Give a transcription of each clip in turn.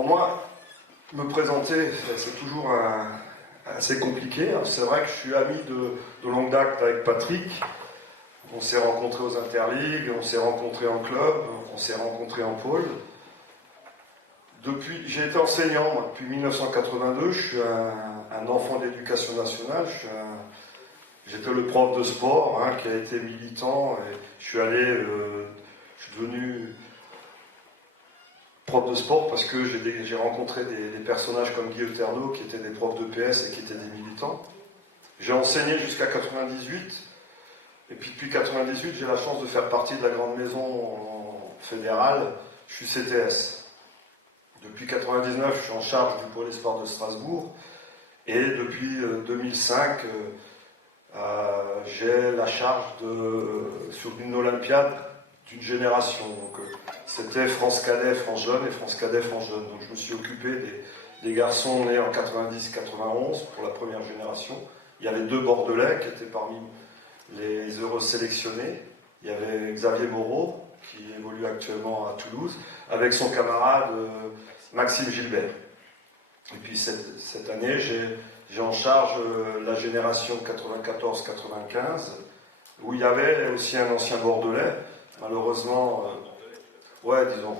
Pour moi, me présenter, c'est toujours assez compliqué. C'est vrai que je suis ami de longue date avec Patrick. On s'est rencontrés aux interligues, on s'est rencontrés en club, on s'est rencontrés en pôle. J'ai été enseignant, moi, depuis 1982. Je suis un enfant d'éducation nationale. J'étais le prof de sport qui a été militant. Et je suis devenu prof de sport parce que j'ai rencontré des personnages comme Guy Eterno qui étaient des profs de PS et qui étaient des militants. J'ai enseigné jusqu'à 98. Et puis depuis 98, j'ai la chance de faire partie de la grande maison fédérale. Je suis CTS. Depuis 99, je suis en charge du pôle espoir de Strasbourg. Et depuis 2005, j'ai la charge sur une Olympiade d'une génération. Donc, c'était France Cadet, France Jeune et France Cadet, France Jeune. Donc je me suis occupé des garçons nés en 90-91 pour la première génération. Il y avait 2 Bordelais qui étaient parmi les heureux sélectionnés. Il y avait Xavier Moreau, qui évolue actuellement à Toulouse, avec son camarade Maxime Gilbert. Et puis cette année, j'ai en charge la génération 94-95, où il y avait aussi un ancien Bordelais, malheureusement, disons,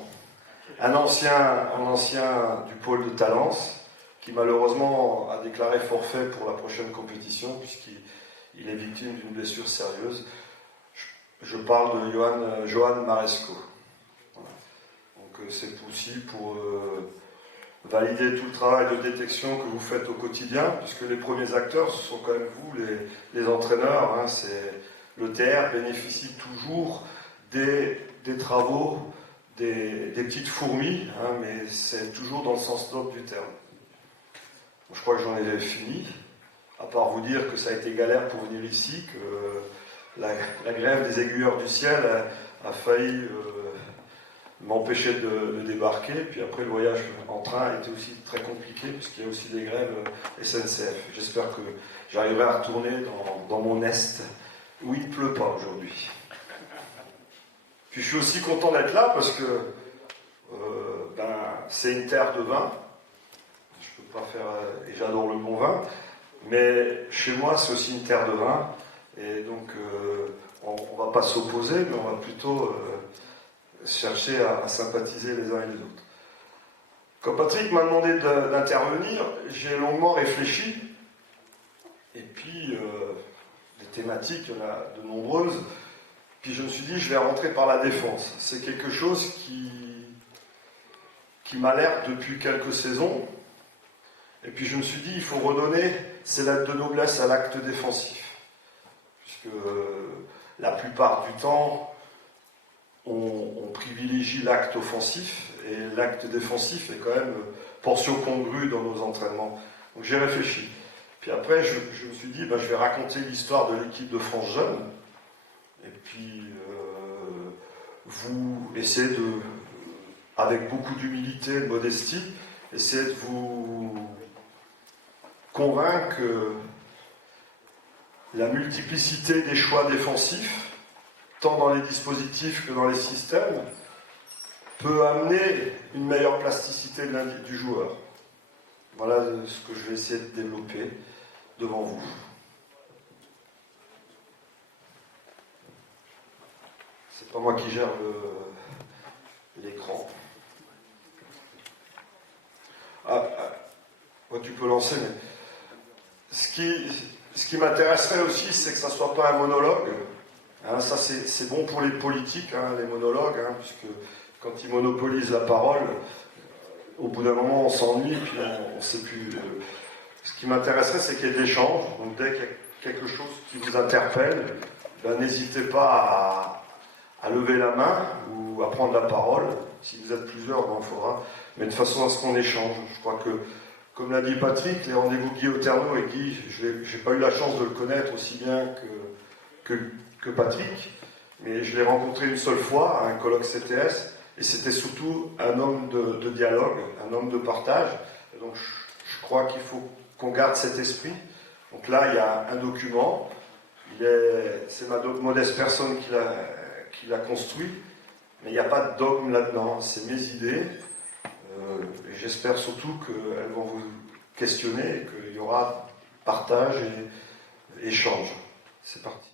un ancien du pôle de Talence, qui malheureusement a déclaré forfait pour la prochaine compétition, puisqu'il est victime d'une blessure sérieuse. Je parle de Johan Maresco. Voilà. Donc c'est aussi pour valider tout le travail de détection que vous faites au quotidien, puisque les premiers acteurs, ce sont quand même vous, les entraîneurs. Le TR bénéficie toujours des travaux, des petites fourmis, mais c'est toujours dans le sens noble du terme. Bon, je crois que j'en ai fini, à part vous dire que ça a été galère pour venir ici, que la grève des aiguilleurs du ciel a failli m'empêcher de débarquer. Puis après, le voyage en train a été aussi très compliqué, puisqu'il y a aussi des grèves SNCF. J'espère que j'arriverai à retourner dans mon est, où il ne pleut pas aujourd'hui. Puis je suis aussi content d'être là, parce que c'est une terre de vin. Je peux pas faire... et j'adore le bon vin. Mais chez moi, c'est aussi une terre de vin. Et donc, on ne va pas s'opposer, mais on va plutôt chercher à sympathiser les uns et les autres. Quand Patrick m'a demandé d'intervenir, j'ai longuement réfléchi. Et puis, les thématiques, il y en a de nombreuses. Puis je me suis dit, je vais rentrer par la défense. C'est quelque chose qui m'alerte depuis quelques saisons. Et puis je me suis dit, il faut redonner ces lettres de noblesse à l'acte défensif. Puisque la plupart du temps, on privilégie l'acte offensif, et l'acte défensif est quand même portion congrue dans nos entraînements. Donc j'ai réfléchi. Puis après, je me suis dit, je vais raconter l'histoire de l'équipe de France Jeune, et puis vous essayez avec beaucoup d'humilité et de modestie, essayer de vous convaincre que la multiplicité des choix défensifs, tant dans les dispositifs que dans les systèmes, peut amener une meilleure plasticité du joueur. Voilà ce que je vais essayer de développer devant vous. C'est pas moi qui gère l'écran. Tu peux lancer, mais ce qui m'intéresserait aussi, c'est que ça ne soit pas un monologue. Ça, c'est bon pour les politiques, les monologues, puisque quand ils monopolisent la parole, au bout d'un moment, on s'ennuie, puis on ne sait plus. Ce qui m'intéresserait, c'est qu'il y ait de l'échange. Donc, dès qu'il y a quelque chose qui vous interpelle, n'hésitez pas à lever la main ou à prendre la parole. Si vous êtes plusieurs, il faudra. Mais de façon à ce qu'on échange. Je crois que, comme l'a dit Patrick, les rendez-vous Guy Eterno et Guy, je n'ai pas eu la chance de le connaître aussi bien que Patrick, mais je l'ai rencontré une seule fois à un colloque CTS, et c'était surtout un homme de dialogue, un homme de partage. Et donc je crois qu'il faut qu'on garde cet esprit. Donc là, il y a un document, c'est ma modeste personne qui l'a construit, mais il n'y a pas de dogme là-dedans, c'est mes idées. et j'espère surtout qu'elles vont vous questionner et qu'il y aura partage et échange. C'est parti.